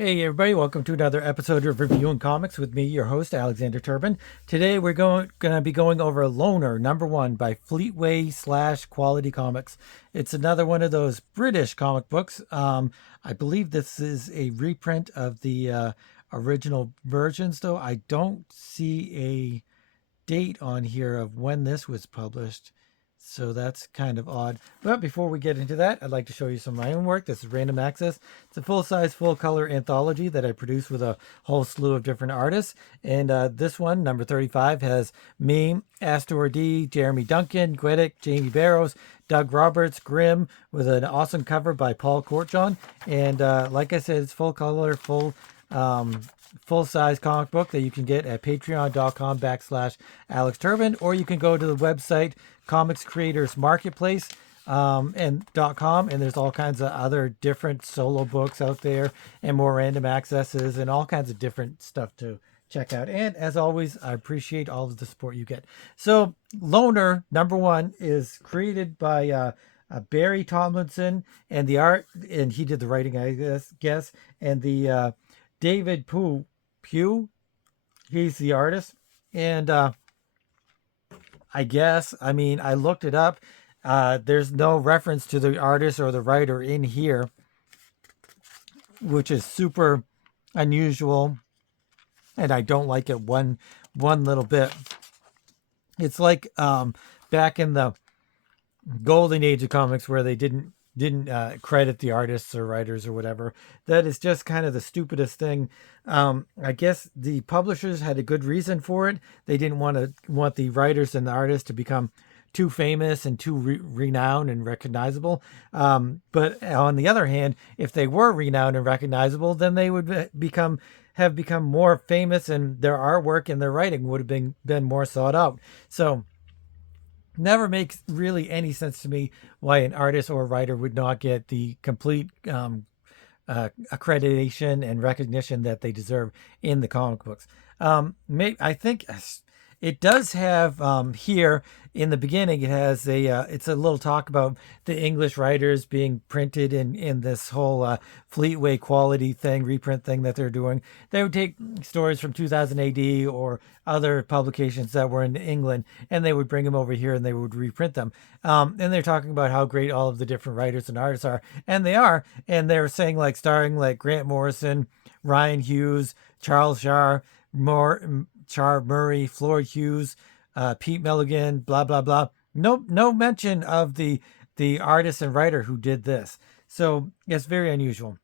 Hey everybody, welcome to another episode of Reviewing Comics with me, your host, Alexander Turbin. Today we're going to be going over Loner, #1 by Fleetway / Quality Comics. It's another one of those British comic books. I believe this is a reprint of the original versions, though I don't see a date on here of when this was published. So that's kind of odd. But before we get into that, I'd like to show you some of my own work. This is Random Access. It's a full-size, full-color anthology that I produced with a whole slew of different artists. And this one, number 35, has me, Astor D, Jeremy Duncan, Gwedick, Jamie Barrows, Doug Roberts, Grimm, with an awesome cover by Paul Courtjohn. And like I said, it's full color, full-size comic book that you can get at patreon.com/Alex Turbin, or you can go to the website Comics Creators Marketplace and .com, and there's all kinds of other different solo books out there and more random accesses and all kinds of different stuff to check out. And as always, I appreciate all of the support you get. So Loner #1 is created by Barry Tomlinson, and the art, and he did the writing, I guess, and the David Pugh, he's the artist. And I looked it up. There's no reference to the artist or the writer in here, which is super unusual, and I don't like it one little bit. It's like back in the golden age of comics where they didn't credit the artists or writers or whatever. That is just kind of the stupidest thing. I guess the publishers had a good reason for it. They didn't want the writers and the artists to become too famous and too renowned and recognizable. But on the other hand, if they were renowned and recognizable, then they would have become more famous, and their artwork and their writing would have been more sought out. So never makes really any sense to me why an artist or writer would not get the complete accreditation and recognition that they deserve in the comic books. I think it does have here in the beginning. It has it's a little talk about the English writers being printed in this whole Fleetway quality thing, reprint thing that they're doing. They would take stories from 2000 AD or other publications that were in England, and they would bring them over here and they would reprint them. And they're talking about how great all of the different writers and artists are, and they are. And they're saying starring Grant Morrison, Ryan Hughes, Charles Char Murray, Floyd Hughes, Pete Milligan, blah blah blah. No mention of the artist and writer who did this. So it's very unusual.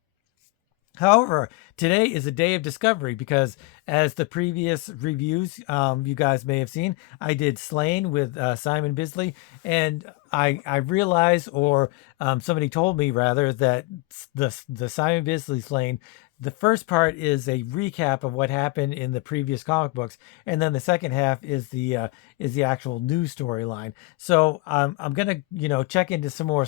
However, today is a day of discovery because, as the previous reviews you guys may have seen, I did Slain with Simon Bisley, and I realized, or somebody told me rather, that the Simon Bisley Slain, the first part is a recap of what happened in the previous comic books, and then the second half is the actual new storyline. So I'm gonna check into some more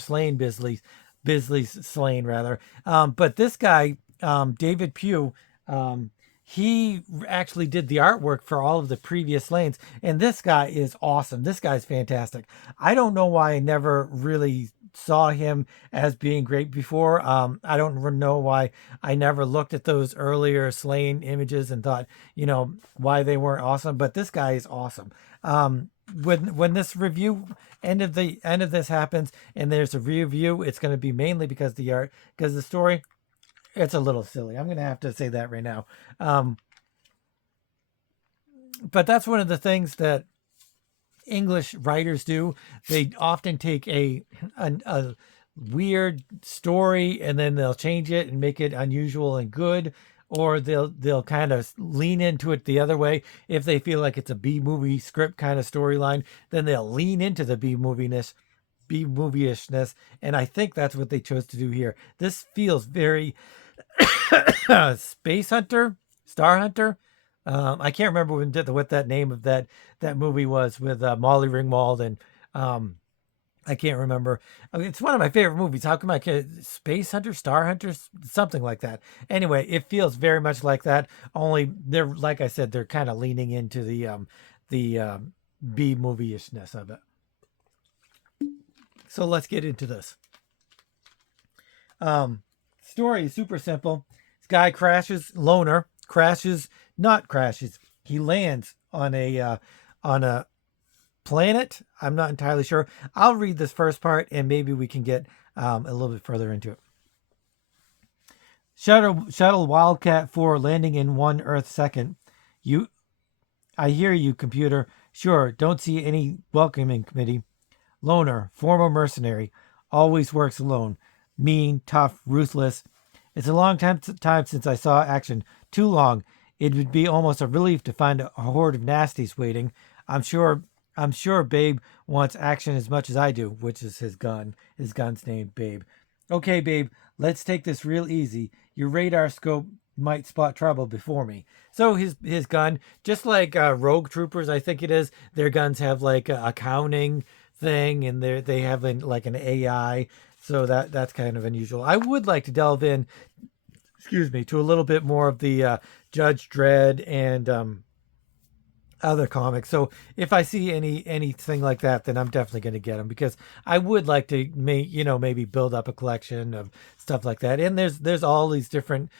Bisley's Slain rather. But this guy, David Pugh, he actually did the artwork for all of the previous lanes, and this guy is awesome. This guy's fantastic. I don't know why I never really saw him as being great before. I don't know why I never looked at those earlier Slain images and thought, why they weren't awesome. But this guy is awesome. When this review end of this happens and there's a review, it's going to be mainly because the art, because the story, it's a little silly. I'm going to have to say that right now. But that's one of the things that English writers do. They often take a weird story and then they'll change it and make it unusual and good, or they'll kind of lean into it the other way. If they feel like it's a B movie script kind of storyline, then they'll lean into the B movie-ishness, and I think that's what they chose to do here. This feels very Space Hunter, Star Hunter. I can't remember what that name of that movie was with Molly Ringwald, and I can't remember. I mean, it's one of my favorite movies. How come I can't? Space Hunter, Star Hunter, something like that. Anyway, it feels very much like that. Only they're, like I said, they're kind of leaning into the B movie-ishness of it. So let's get into this. Story is super simple. This guy crashes, loner crashes, not crashes. He lands on a planet. I'm not entirely sure. I'll read this first part and maybe we can get a little bit further into it. Shuttle Wildcat 4 landing in 1 Earth second. I hear you, computer. Sure, don't see any welcoming committee. Loner, former mercenary, always works alone. Mean, tough, ruthless. It's a long time since I saw action. Too long. It would be almost a relief to find a horde of nasties waiting. I'm sure Babe wants action as much as I do, which is his gun. His gun's named Babe. Okay, Babe, let's take this real easy. Your radar scope might spot trouble before me. So his gun, just like Rogue Troopers, I think it is, their guns have like a counting thing, and they have like an AI. So that's kind of unusual. I would like to delve in, excuse me, to a little bit more of the Judge Dredd and other comics. So if I see anything like that, then I'm definitely going to get them, because I would like to maybe build up a collection of stuff like that. And there's all these different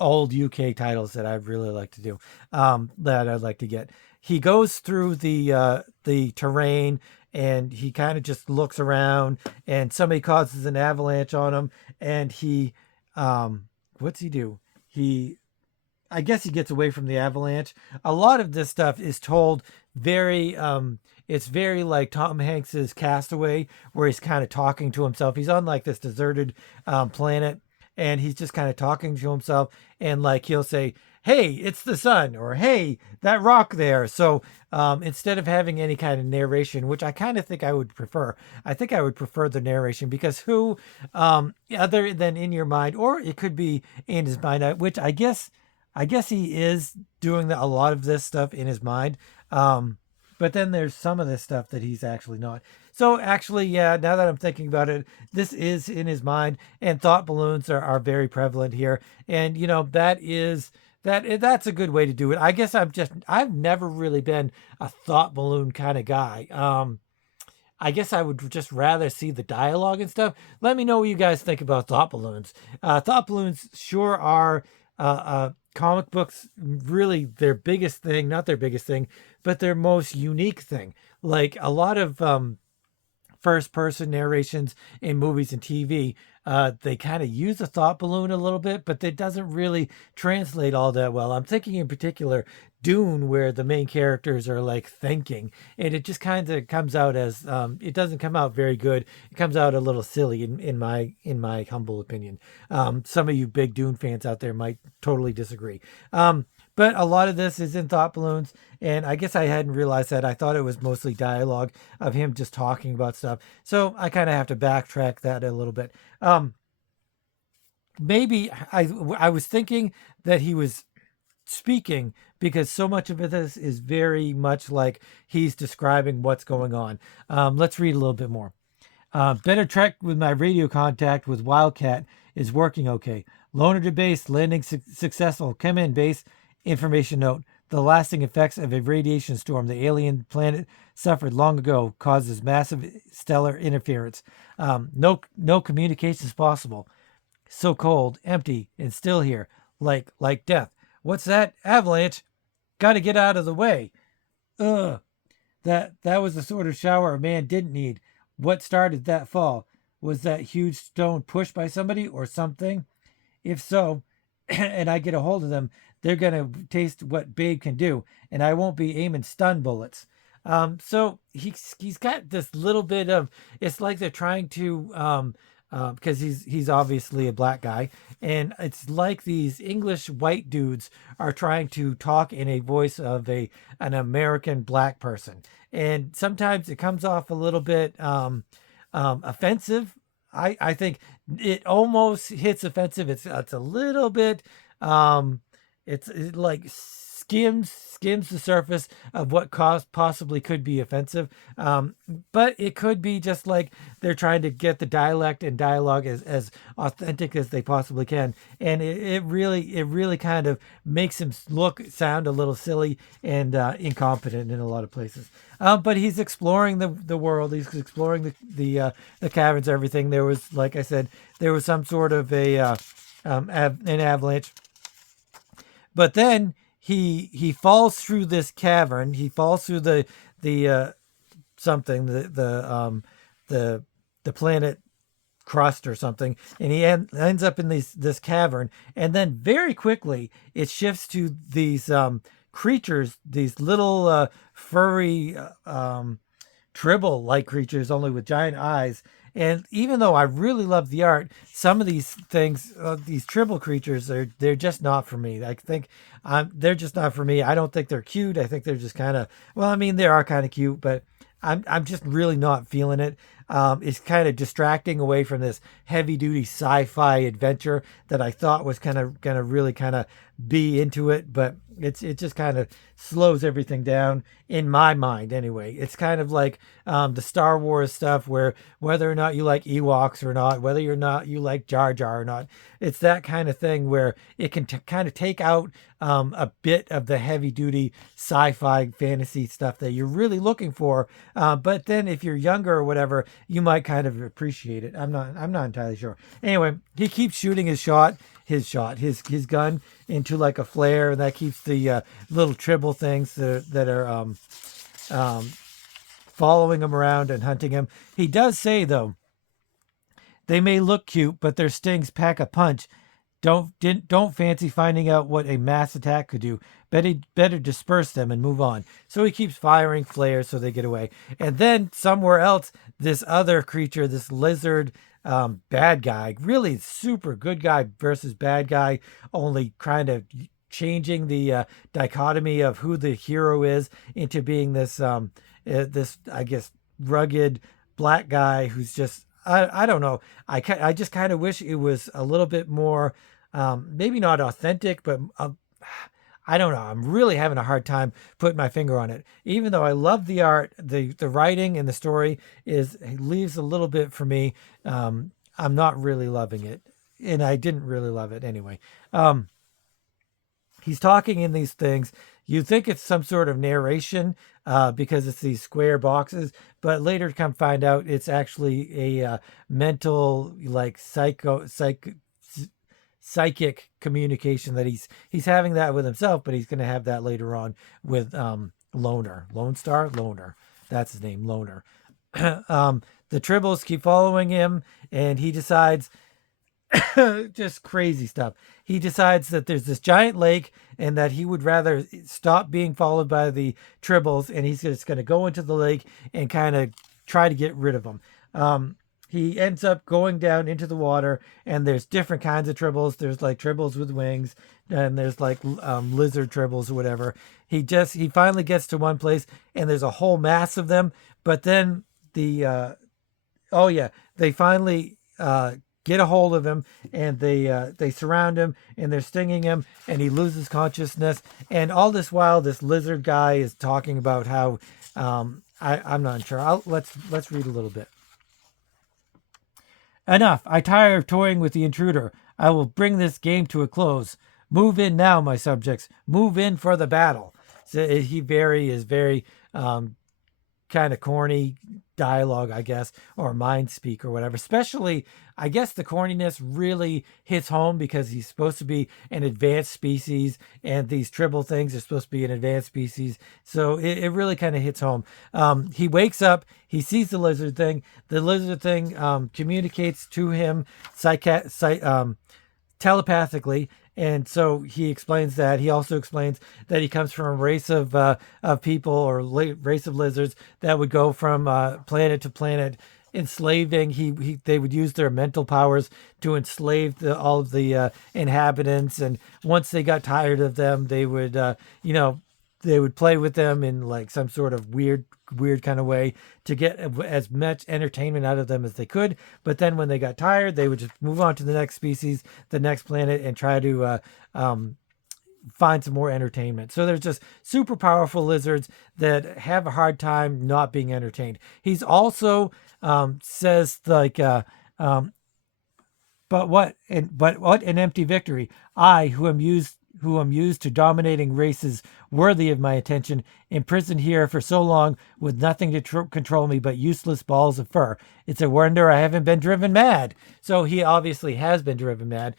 old UK titles that I'd really like to do, that I'd like to get. He goes through the terrain, and he kind of just looks around, and somebody causes an avalanche on him, and he what's he do? I guess he gets away from the avalanche. A lot of this stuff is told very it's very like Tom Hanks's Castaway, where he's kind of talking to himself. He's on like this deserted planet, and he's just kind of talking to himself, and like he'll say, hey, it's the sun, or hey, that rock there. So instead of having any kind of narration, which I kind of think I would prefer, I think I would prefer the narration, because who other than in your mind, or it could be in his mind, which I guess he is doing a lot of this stuff in his mind. But then there's some of this stuff that he's actually not. So actually, yeah, now that I'm thinking about it, this is in his mind, and thought balloons are very prevalent here. And, that's a good way to do it. I guess I've never really been a thought balloon kind of guy. I guess I would just rather see the dialogue and stuff. Let me know what you guys think about thought balloons. Thought balloons sure are comic books, really their biggest thing, not their biggest thing, but their most unique thing. Like a lot of first person narrations in movies and TV, they kind of use a thought balloon a little bit, but it doesn't really translate all that well. I'm thinking in particular Dune, where the main characters are like thinking, and it just kind of comes out as it doesn't come out very good. It comes out a little silly in my humble opinion. Some of you big Dune fans out there might totally disagree. But a lot of this is in thought balloons, and I guess I hadn't realized that. I thought it was mostly dialogue of him just talking about stuff. So I kind of have to backtrack that a little bit. Maybe I was thinking that he was speaking, because so much of this is very much like he's describing what's going on. Let's read a little bit more. Better check with my radio contact with Wildcat is working okay. Loner to base, landing successful. Come in, base. Information note: the lasting effects of a radiation storm the alien planet suffered long ago causes massive stellar interference. No communications possible. So cold, empty, and still here, like death. What's that? Avalanche. Got to get out of the way. Ugh. That was the sort of shower a man didn't need. What started that fall? Was that huge stone pushed by somebody or something? If so, and I get a hold of them, they're going to taste what Babe can do, and I won't be aiming stun bullets. So he's got this little bit of, it's like they're trying to, because he's obviously a black guy, and it's like these English white dudes are trying to talk in a voice of an American black person, and sometimes it comes off a little bit offensive. I think it almost hits offensive. It's a little bit it like skims the surface of what possibly could be offensive, but it could be just like they're trying to get the dialect and dialogue as authentic as they possibly can, and it really kind of makes him sound a little silly and incompetent in a lot of places. But he's exploring the world. He's exploring the caverns, everything. There was, like I said, there was some sort of a an avalanche. But then he falls through this cavern. He falls through the something the the planet crust or something, and he ends up in this cavern. And then very quickly it shifts to these creatures, these little furry tribble like creatures, only with giant eyes. And even though I really love the art, some of these things, these tribble creatures, they're just not for me. I think they're just not for me. I don't think they're cute. I think they're just kind of, well, I mean, they are kind of cute, but I'm just really not feeling it. It's kind of distracting away from this heavy duty sci-fi adventure that I thought was kind of gonna really kind of be into it, but it just kind of slows everything down in my mind anyway. It's kind of like the Star Wars stuff, where whether or not you like Ewoks or not, whether or not you like Jar Jar or not, it's that kind of thing where it can kind of take out a bit of the heavy duty sci-fi fantasy stuff that you're really looking for. But then if you're younger or whatever, you might kind of appreciate it. I'm not entirely sure. Anyway, he keeps shooting his gun into like a flare, and that keeps the little tribble things that are following him around and hunting him. He does say, though, they may look cute, but their stings pack a punch. Don't fancy finding out what a mass attack could do. Better disperse them and move on. So he keeps firing flares so they get away. And then somewhere else, this other creature, this lizard bad guy, really super good guy versus bad guy, only kind of changing the dichotomy of who the hero is into being this this, I guess, rugged black guy who's just, I don't know. I just kind of wish it was a little bit more, maybe not authentic, but I don't know. I'm really having a hard time putting my finger on it. Even though I love the art, the writing and the story leaves a little bit for me. I'm not really loving it, and I didn't really love it anyway. He's talking in these things. You think it's some sort of narration because it's these square boxes, but later come find out it's actually a mental, like psychic communication that he's having that with himself, but he's going to have that later on with Lone Star. That's his name, Loner. The tribbles keep following him, and he decides just crazy stuff. He decides that there's this giant lake and that he would rather stop being followed by the tribbles, and he's just going to go into the lake and kind of try to get rid of them. He ends up going down into the water, and there's different kinds of tribbles. There's like tribbles with wings, and there's like lizard tribbles or whatever. He finally gets to one place, and there's a whole mass of them. But then they finally get a hold of him, and they surround him, and they're stinging him, and he loses consciousness. And all this while, this lizard guy is talking about how I'm not sure. Let's read a little bit. Enough. I tire of toying with the intruder. I will bring this game to a close. Move in now, my subjects. Move in for the battle. So he is very kind of corny dialogue, I guess, or mind speak or whatever. Especially, I guess the corniness really hits home because he's supposed to be an advanced species, and these tribble things are supposed to be an advanced species. So it really kind of hits home. He wakes up, he sees the lizard thing. The lizard thing communicates to him telepathically. And so he explains that. He also explains that he comes from a race of people, or race of lizards that would go from planet to planet, enslaving. They would use their mental powers to enslave all of the inhabitants. And once they got tired of them, they would they would play with them in like some sort of weird kind of way to get as much entertainment out of them as they could. But then when they got tired, they would just move on to the next species, the next planet, and try to find some more entertainment. So there's just super powerful lizards that have a hard time not being entertained. He's also says like, but what an empty victory. I who who am used to dominating races worthy of my attention, imprisoned here for so long with nothing to control me but useless balls of fur. It's a wonder I haven't been driven mad. So he obviously has been driven mad.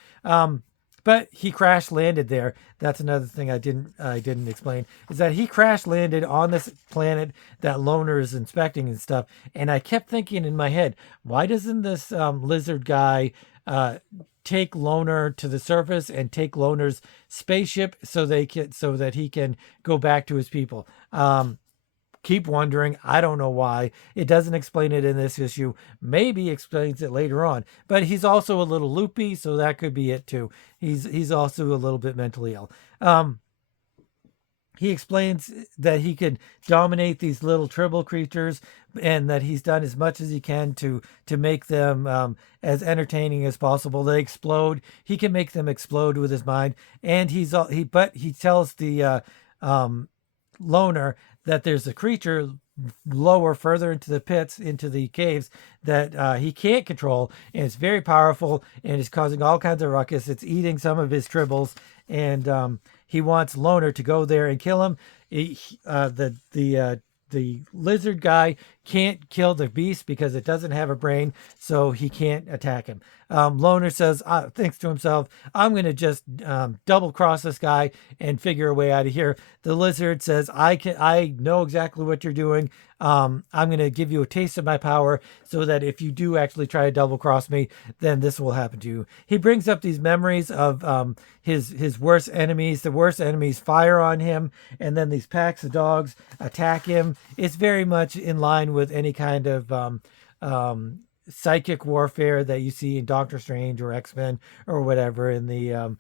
But he crash landed there. That's another thing I didn't explain, is that he crash landed on this planet that Loner is inspecting and stuff. And I kept thinking in my head, why doesn't this lizard guy take Loner to the surface and take Loner's spaceship so that he can go back to his people? Keep wondering. I don't know why. It doesn't explain it in this issue. Maybe explains it later on. But he's also a little loopy, so that could be it too. He's also a little bit mentally ill. He explains that he can dominate these little tribal creatures, and that he's done as much as he can to make them as entertaining as possible. They explode. He can make them explode with his mind, and he tells the Loner that there's a creature lower, further into the pits, into the caves, that he can't control, and it's very powerful, and is causing all kinds of ruckus. It's eating some of his tribbles, and he wants Loner to go there and kill him. The lizard guy can't kill the beast because it doesn't have a brain, so he can't attack him. Loner thinks to himself, I'm going to just double cross this guy and figure a way out of here. The lizard says, I know exactly what you're doing. I'm going to give you a taste of my power so that if you do actually try to double cross me, then this will happen to you. He brings up these memories of his worst enemies. The worst enemies fire on him, and then these packs of dogs attack him. It's very much in line with any kind of psychic warfare that you see in Doctor Strange or X-Men or whatever, in the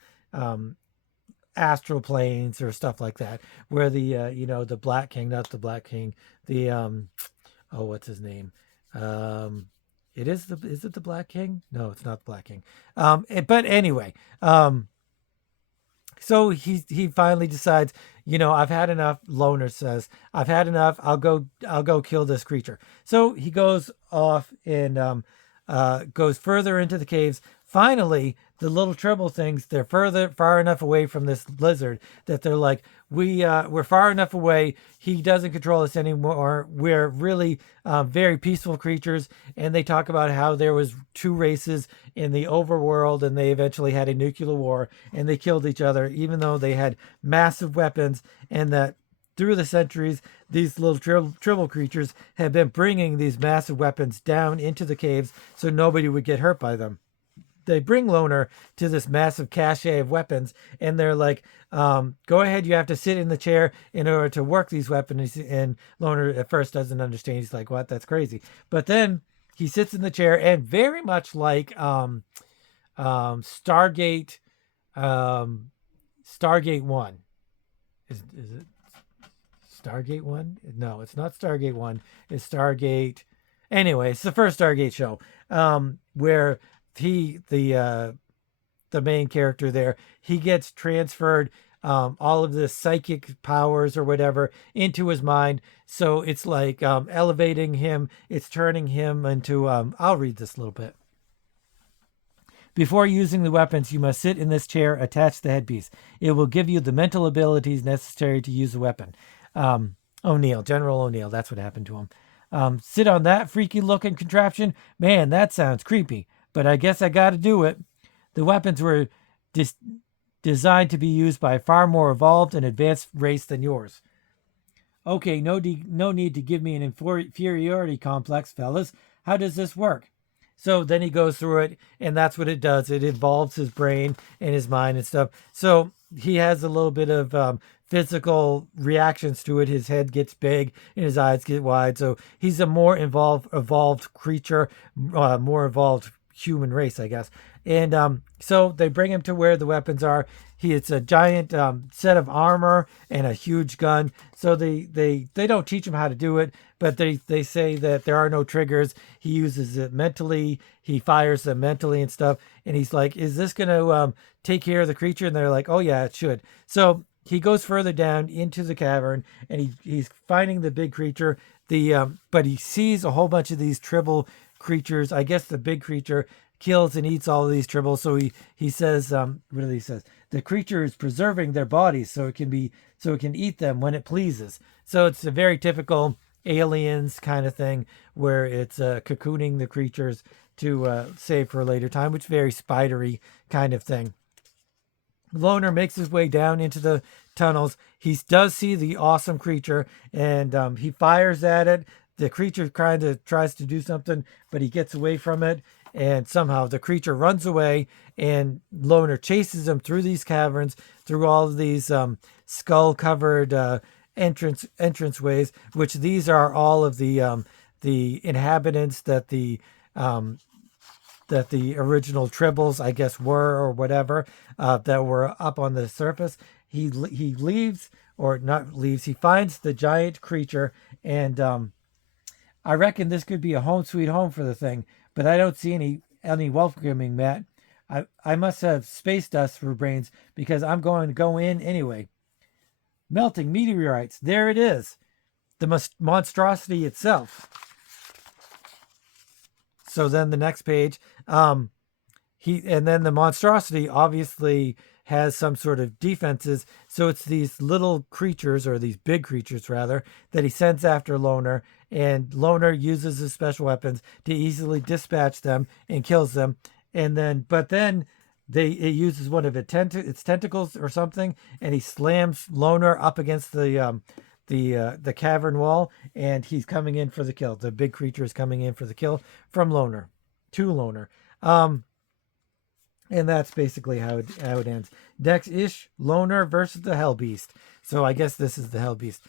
astral planes or stuff like that, where the Black King, not the Black King, what's his name? Is it the Black King? No, it's not the Black King. But anyway, so he finally decides, I've had enough. Loner says, I've had enough. I'll go kill this creature. So he goes off and goes further into the caves. Finally, the little tribble things, they're far enough away from this lizard that they're like, we're far enough away. He doesn't control us anymore. We're really very peaceful creatures. And they talk about how there was two races in the overworld, and they eventually had a nuclear war, and they killed each other, even though they had massive weapons, and that through the centuries, these little tribble creatures have been bringing these massive weapons down into the caves so nobody would get hurt by them. They bring Loner to this massive cache of weapons, and they're like, go ahead, you have to sit in the chair in order to work these weapons. And Loner at first doesn't understand. He's like, what? That's crazy. But then he sits in the chair, and very much like Stargate 1. Is it Stargate 1? No, it's not Stargate 1. It's Stargate. Anyway, it's the first Stargate show, where the main character there, he gets transferred all of the psychic powers or whatever into his mind. So it's like elevating him. It's turning him into, I'll read this a little bit. Before using the weapons, you must sit in this chair attached to the headpiece. It will give you the mental abilities necessary to use the weapon. General O'Neill, that's what happened to him. Sit on that freaky looking contraption? Man, that sounds creepy, but I guess I gotta do it. The weapons were designed to be used by a far more evolved and advanced race than yours. Okay, no need to give me an inferiority complex, fellas. How does this work? So then he goes through it, and that's what it does. It involves his brain and his mind and stuff. So he has a little bit of physical reactions to it. His head gets big and his eyes get wide. So he's a more evolved creature, more evolved human race, I guess. And so they bring him to where the weapons are. It's a giant set of armor and a huge gun. So they don't teach him how to do it, but they say that there are no triggers. He uses it mentally. He fires them mentally and stuff. And he's like, is this going to take care of the creature? And they're like, oh yeah, it should. So he goes further down into the cavern, and he's finding the big creature. But he sees a whole bunch of these tribble creatures. I guess the big creature kills and eats all of these tribbles. So he says, what do he says? The creature is preserving their bodies so it can eat them when it pleases. So it's a very typical Aliens kind of thing where it's cocooning the creatures to save for a later time, which is very spidery kind of thing. Loner makes his way down into the tunnels. He does see the awesome creature, and he fires at it. The creature kind of tries to do something, but he gets away from it, and somehow the creature runs away, and Loner chases him through these caverns, through all of these skull-covered entranceways, which these are all of the inhabitants that the original tribbles, I guess, were, or whatever, that were up on the surface. He leaves, or not leaves, he finds the giant creature, and I reckon this could be a home sweet home for the thing, but I don't see any welcoming mat. I must have space dust for brains, because I'm going to go in anyway. Melting meteorites, there it is. The monstrosity itself. So then the next page, and then the monstrosity obviously has some sort of defenses. So it's these little creatures, or these big creatures rather, that he sends after Loner, and Loner uses his special weapons to easily dispatch them and kills them. But then it uses one of its tentacles or something, and he slams Loner up against the cavern wall, and he's coming in for the kill. The big creature is coming in for the kill from Loner to Loner. And that's basically how it ends. Next ish, Loner versus the Hell Beast. So I guess this is the Hell Beast.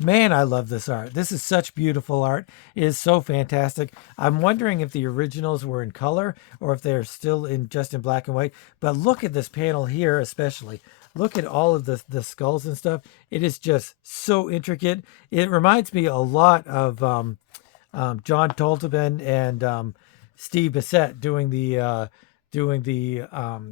Man, I love this art. This is such beautiful art. It is so fantastic. I'm wondering if the originals were in color or if they're still just in black and white. But look at this panel here, especially. Look at all of the skulls and stuff. It is just so intricate. It reminds me a lot of John Tolteben and Steve Bissette doing the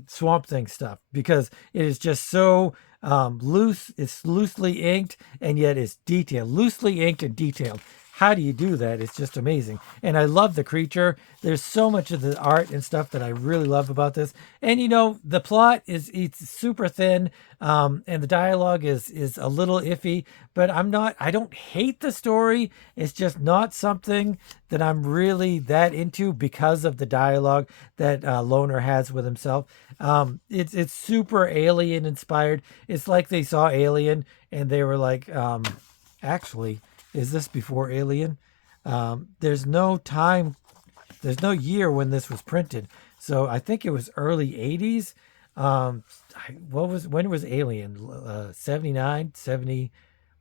Swamp Thing stuff, because it is just so loose. It's loosely inked, and yet it's detailed. Loosely inked and detailed. How do you do that? It's just amazing. And I love the creature. There's so much of the art and stuff that I really love about this. And the plot it's super thin, and the dialogue is a little iffy, but I don't hate the story. It's just not something that I'm really that into because of the dialogue that Loner has with himself. It's super Alien inspired. It's like they saw Alien and they were like, actually, is this before Alien? There's no year when this was printed. So I think it was early 80s. When was Alien? 79, 70,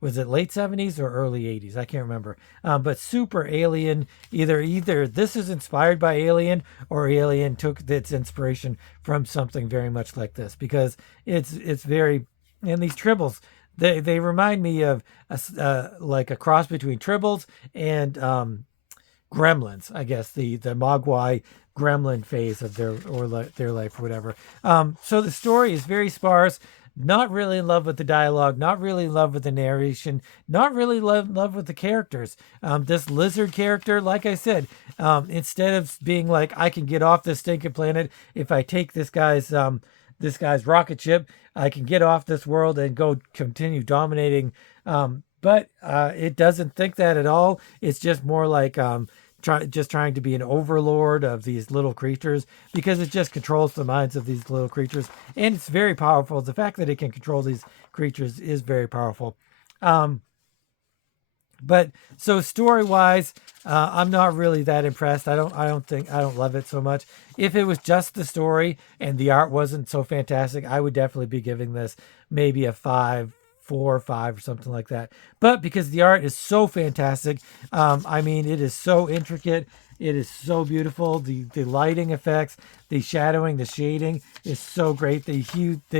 was it late 70s or early 80s? I can't remember. But super Alien, either this is inspired by Alien, or Alien took its inspiration from something very much like this, because it's very, and these tribbles, they remind me of like a cross between tribbles and gremlins, I guess, the Mogwai gremlin phase of their life or whatever. So the story is very sparse. Not really in love with the dialogue, not really in love with the narration, not really in love with the characters. This lizard character, like I said, instead of being like, I can get off this stinking planet if I take this guy's rocket ship, I can get off this world and go continue dominating. But it doesn't think that at all. It's just more like trying to be an overlord of these little creatures, because it just controls the minds of these little creatures. And it's very powerful. The fact that it can control these creatures is very powerful. But so story-wise, I'm not really that impressed. I don't love it so much. If it was just the story and the art wasn't so fantastic, I would definitely be giving this maybe a 4 or 5 or something like that. But because the art is so fantastic, it is so intricate. It is so beautiful. The lighting effects, the shadowing, the shading is so great. They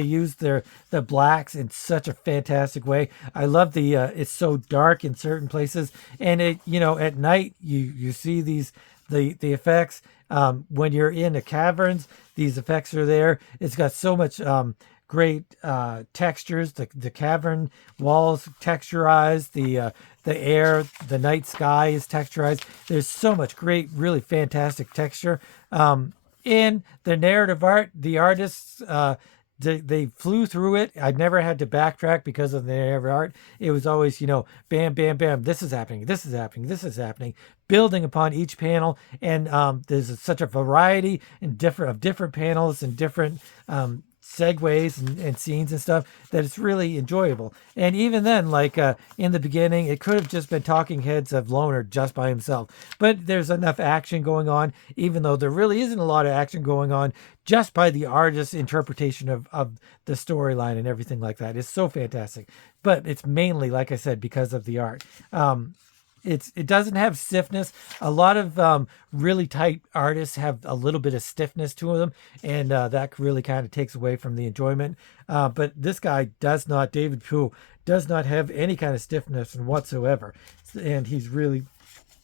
use the blacks in such a fantastic way. I love it's so dark in certain places, and at night you see the effects. When you're in the caverns, these effects are there. It's got so much great textures. The cavern walls texturized. The air, the night sky is texturized. There's so much great, really fantastic texture. In the narrative art, the artists they flew through it. I never had to backtrack because of the narrative art. It was always, bam, bam, bam. This is happening. This is happening. This is happening. Building upon each panel, and there's such a variety and different panels and different segues and scenes and stuff that it's really enjoyable. And even then, like in the beginning, it could have just been talking heads of Loner just by himself, but there's enough action going on, even though there really isn't a lot of action going on, just by the artist's interpretation of the storyline and everything like that. It's so fantastic. But it's mainly, like I said, because of the art. It doesn't have stiffness. A lot of really tight artists have a little bit of stiffness to them, and that really kind of takes away from the enjoyment. But this guy does not. David Pu does not have any kind of stiffness whatsoever, and he's really,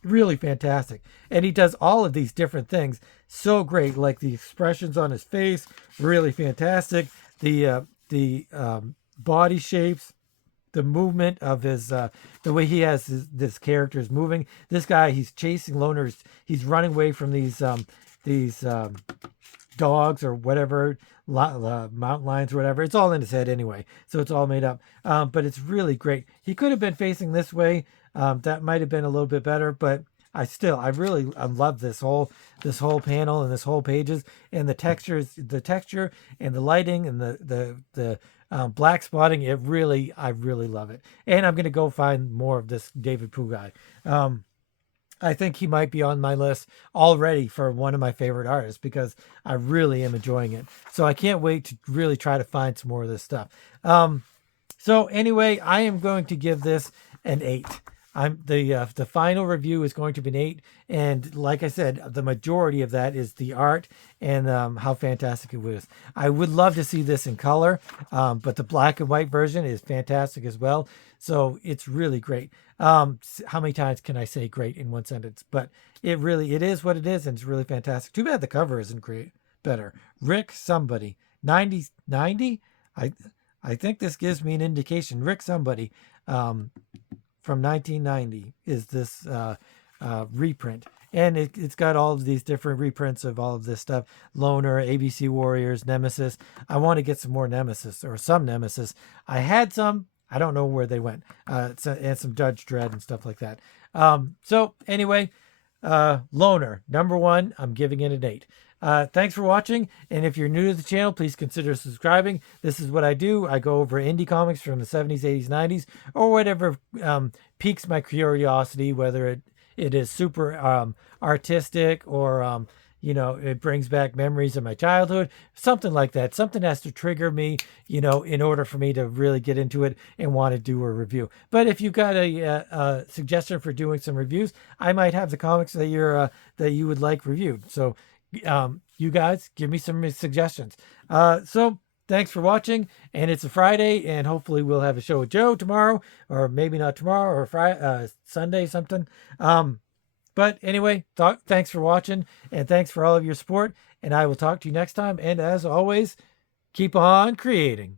really fantastic. And he does all of these different things so great, like the expressions on his face, really fantastic. The body shapes, the movement of his the way he has this character is moving. This guy, he's chasing loners. He's running away from these dogs or whatever, mountain lions or whatever. It's all in his head anyway, so it's all made up. But it's really great. He could have been facing this way. That might have been a little bit better, but I really love this whole panel and this whole pages, and the texture and the lighting and the black spotting. I really love it. And I'm going to go find more of this David Pu guy. I think he might be on my list already for one of my favorite artists, because I really am enjoying it. So I can't wait to really try to find some more of this stuff. So anyway, I am going to give this an 8. The final review is going to be an 8, and like I said, the majority of that is the art and how fantastic it was. I would love to see this in color, but the black and white version is fantastic as well. So it's really great. How many times can I say great in one sentence? But it is what it is, and it's really fantastic. Too bad the cover isn't better. Rick somebody 90. I think this gives me an indication. Rick somebody. From 1990 is this reprint, and it's got all of these different reprints of all of this stuff. Loner, ABC Warriors, Nemesis. I want to get some more Nemesis, or some Nemesis. I had some. I don't know where they went. And some Judge Dredd and stuff like that. So anyway, Loner, number 1. I'm giving it an 8. Thanks for watching, and if you're new to the channel, please consider subscribing. This is what I do. I go over indie comics from the 70s, 80s, 90s, or whatever piques my curiosity, whether it is super artistic, or it brings back memories of my childhood, something like that. Something has to trigger me, in order for me to really get into it and want to do a review. But if you've got a suggestion for doing some reviews, I might have the comics that you would like reviewed. So you guys give me some suggestions. So thanks for watching, and it's a Friday, and hopefully we'll have a show with Joe tomorrow, or maybe not tomorrow, or Friday, Sunday, something. But anyway, thanks for watching, and thanks for all of your support, and I will talk to you next time. And as always, keep on creating.